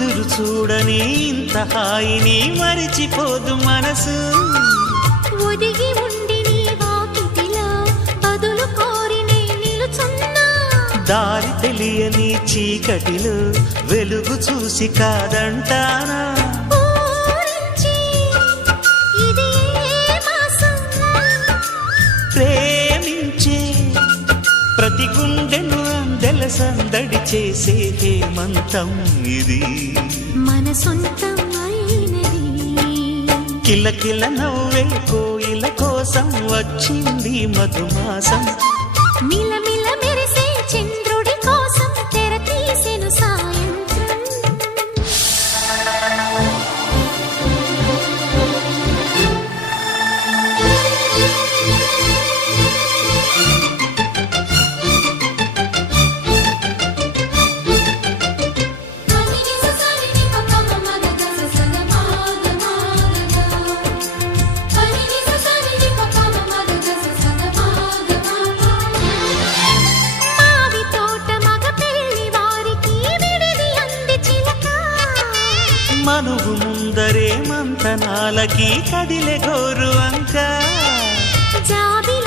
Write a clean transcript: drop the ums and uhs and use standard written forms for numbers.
కుదురు చూడని ఇంత హాయిని మరిచిపోదు మనసు ఒదిగి ఉండి నీ వాకిటిలో బదులు కోరి నే నిలుచున్నా దారి తెలియని చీకటిలో వెలుగు చూసి కాదంటానా ఊరించి ఇది ఏ మాసం ప్రేమించే ప్రతి గుండెను అందెల సందడి చేసే హేమంతం ఇది మన సొంతం అయినది కిలకిల నవ్వే కోయిల కోసం వచ్చింది మధుమాసం మిలమిల మెరిసే చంద్రుడి కోసం తెర తీసెను సాయంత్రం మావి తోట మగ పెళ్లి వారికి విడిది అంది చిలక మనువు ముందరే మంతనాలకి కదిలే గోరు అంక జాబి